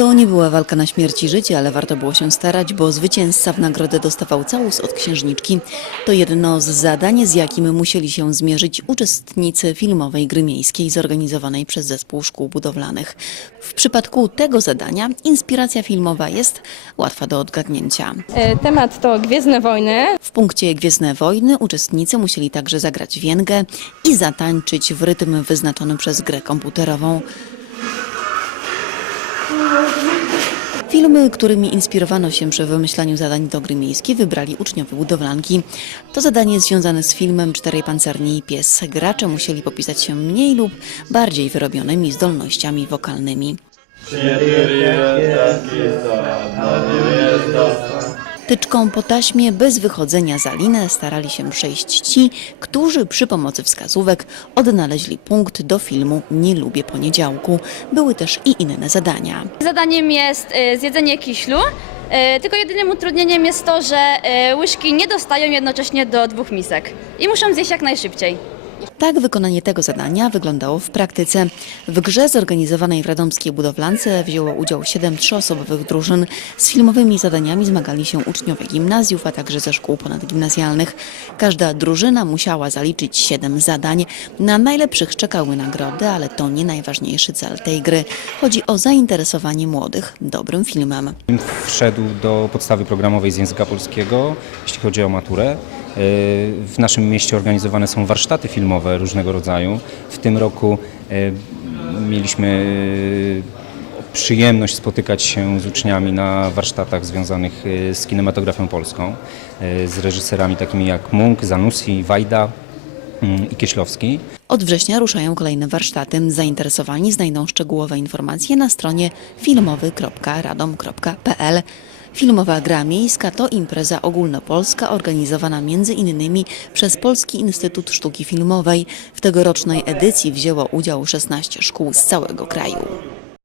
To nie była walka na śmierć i życie, ale warto było się starać, bo zwycięzca w nagrodę dostawał całus od księżniczki. To jedno z zadań, z jakim musieli się zmierzyć uczestnicy filmowej gry miejskiej zorganizowanej przez Zespół Szkół Budowlanych. W przypadku tego zadania inspiracja filmowa jest łatwa do odgadnięcia. E, Temat to Gwiezdne Wojny. W punkcie Gwiezdne Wojny uczestnicy musieli także zagrać wiengę i zatańczyć w rytm wyznaczony przez grę komputerową. Filmy, którymi inspirowano się przy wymyślaniu zadań do gry miejskiej, wybrali uczniowie budowlanki. To zadanie związane z filmem Czterej Pancerni i Pies. Gracze musieli popisać się mniej lub bardziej wyrobionymi zdolnościami wokalnymi. Tyczką po taśmie bez wychodzenia za linę starali się przejść ci, którzy przy pomocy wskazówek odnaleźli punkt do filmu Nie lubię poniedziałku. Były też i inne zadania. Zadaniem jest e, zjedzenie kiślu, e, tylko jedynym utrudnieniem jest to, że e, łyżki nie dostają jednocześnie do dwóch misek i muszą zjeść jak najszybciej. Tak wykonanie tego zadania wyglądało w praktyce. W grze zorganizowanej w radomskiej budowlance wzięło udział siedem trzyosobowych drużyn. Z filmowymi zadaniami zmagali się uczniowie gimnazjów, a także ze szkół ponadgimnazjalnych. Każda drużyna musiała zaliczyć siedem zadań. Na najlepszych czekały nagrody, ale to nie najważniejszy cel tej gry. Chodzi o zainteresowanie młodych dobrym filmem. Wszedł do podstawy programowej z języka polskiego, jeśli chodzi o maturę. W naszym mieście organizowane są warsztaty filmowe różnego rodzaju. W tym roku e, mieliśmy e, przyjemność spotykać się z uczniami na warsztatach związanych e, z kinematografią polską, e, z reżyserami takimi jak Munk, Zanussi, Wajda mm, i Kieślowski. Od września ruszają kolejne warsztaty. Zainteresowani znajdą szczegółowe informacje na stronie filmowy.radom.pl. Filmowa Gra Miejska to impreza ogólnopolska organizowana innymi przez Polski Instytut Sztuki Filmowej. W tegorocznej edycji wzięło udział 16 szkół z całego kraju.